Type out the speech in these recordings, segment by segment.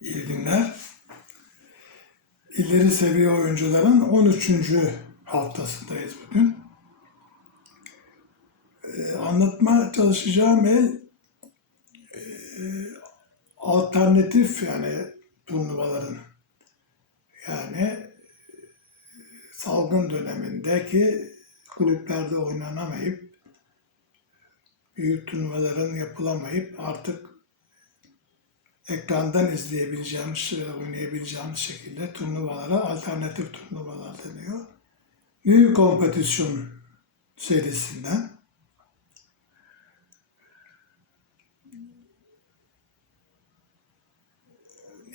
İyi günler. İleri seviye oyuncuların 13. haftasındayız bugün. Ee, anlatma çalışacağım el e, alternatif yani turnuvaların yani salgın dönemindeki kulüplerde oynanamayıp büyük turnuvaların yapılamayıp artık ekrandan izleyebileceğimiz, oynayabileceğimiz şekilde turnuvalara alternatif turnuvalar deniyor. New Competition serisinden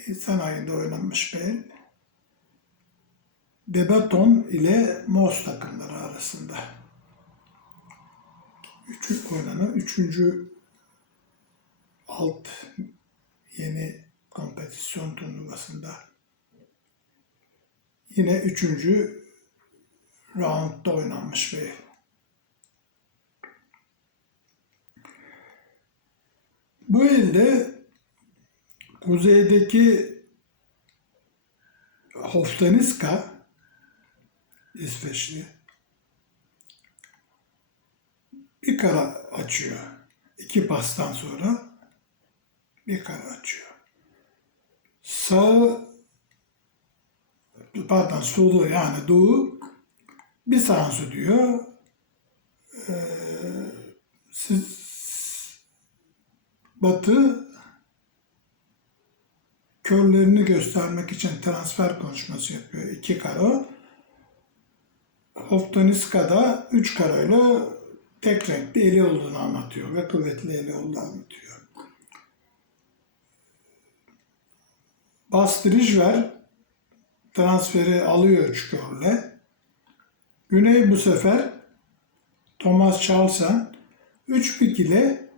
Nisan ayında oynanmış bir. Debaton ile Mos takımları arasında. Üçü oynanan üçüncü alt yeni kompetisyon turnuvasında. Yine üçüncü roundda oynanmış bir Bu elde kuzeydeki Hoftaniska İsveçli bir kara açıyor. İki pastan sonra bir kara açıyor. Sağ pardon solu yani doğu bir sansu diyor. Ee, siz batı körlerini göstermek için transfer konuşması yapıyor. iki karo. Hoftaniska'da üç karoyla tek renkli eli olduğunu anlatıyor ve kuvvetli eli olduğunu anlatıyor. Bastrijver transferi alıyor üç körle. Güney bu sefer Thomas Charles'en 3 pik ile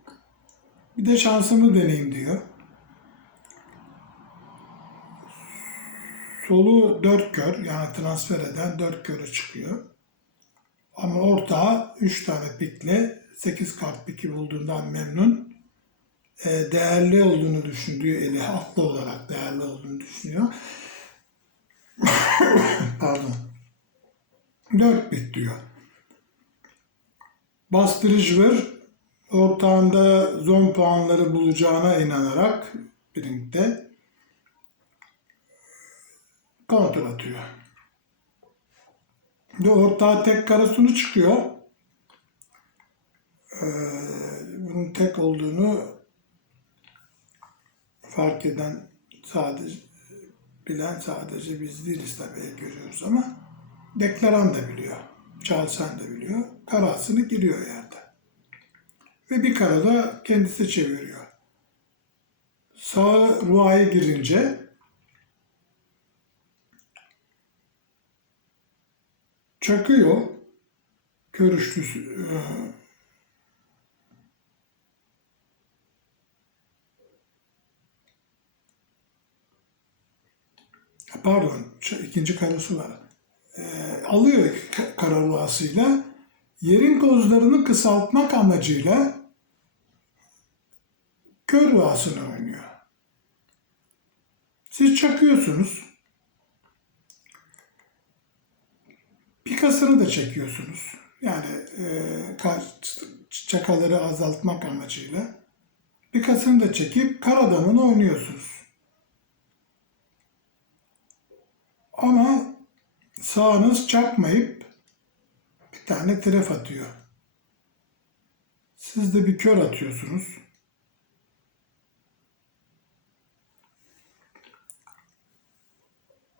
bir de şansımı deneyeyim diyor. Solu 4 kör yani transfer eden 4 körü çıkıyor. Ama ortağı 3 tane pikle 8 kart piki bulduğundan memnun. E, değerli olduğunu düşündüğü eli haklı olarak değerli olduğunu düşünüyor. Pardon. 4 bit diyor. Bastırıcıver ortağında zon puanları bulacağına inanarak birlikte kontrol atıyor. Ve ortağı tek karasını çıkıyor. Ee, bunun tek olduğunu fark eden sadece bilen sadece biz değiliz tabii görüyoruz ama deklaran da biliyor. Çalışan da biliyor. Karasını giriyor yerde. Ve bir karada kendisi çeviriyor. Sağ ruaya girince çakıyor. Körüşlüsü pardon ikinci karısı var. E, alıyor kara ruhasıyla yerin kozlarını kısaltmak amacıyla kör ruhasını oynuyor. Siz çakıyorsunuz. Pikasını da çekiyorsunuz. Yani e, çakaları azaltmak amacıyla. Pikasını da çekip kar adamını oynuyorsunuz. Ama sağınız çakmayıp bir tane tref atıyor. Siz de bir kör atıyorsunuz.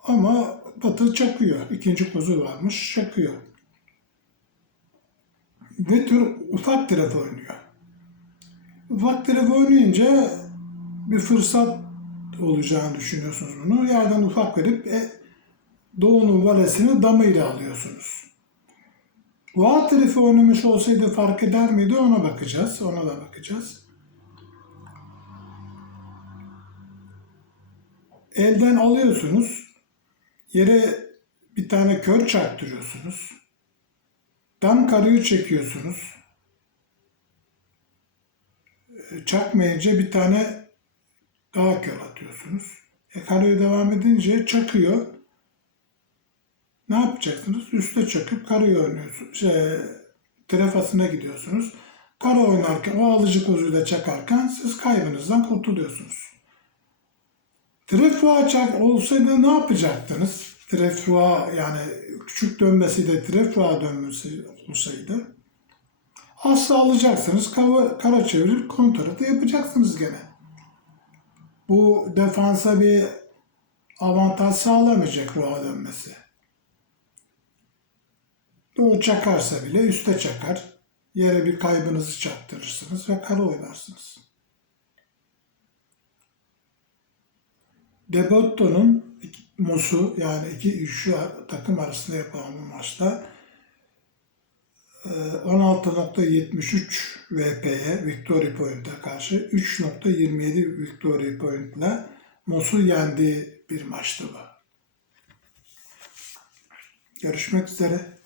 Ama Batı çakıyor. İkinci kozu varmış, çakıyor. Ve tür ufak tref oynuyor. Ufak tref oynayınca bir fırsat olacağını düşünüyorsunuz bunu. Yerden ufak verip e, Doğu'nun valesini damıyla alıyorsunuz. Boğa tarifi oynamış olsaydı fark eder miydi ona bakacağız. Ona da bakacağız. Elden alıyorsunuz. Yere bir tane kör çarptırıyorsunuz. Dam karıyı çekiyorsunuz. Çakmayınca bir tane daha kör atıyorsunuz. E, karaya devam edince çakıyor. Ne yapacaksınız? Üste çakıp karayı oynuyorsunuz. Şey, trefasına gidiyorsunuz. Kara oynarken, o alıcı kozuyla çakarken siz kaybınızdan kurtuluyorsunuz. Trefua çak olsaydı ne yapacaktınız? Trefua yani küçük dönmesiyle trefua dönmesi olsaydı. Asla alacaksınız, kara, kara çevirip kontratı yapacaksınız gene. Bu defansa bir avantaj sağlamayacak ruha dönmesi. Doğu çakarsa bile üste çakar. Yere bir kaybınızı çaktırırsınız ve kara oynarsınız. Debotto'nun Musu yani iki üçlü takım arasında yapılan bu maçta e, 16.73 VP'ye Victory Point'e karşı 3.27 Victory Point'le Mosu yendiği bir maçtı bu. Görüşmek üzere.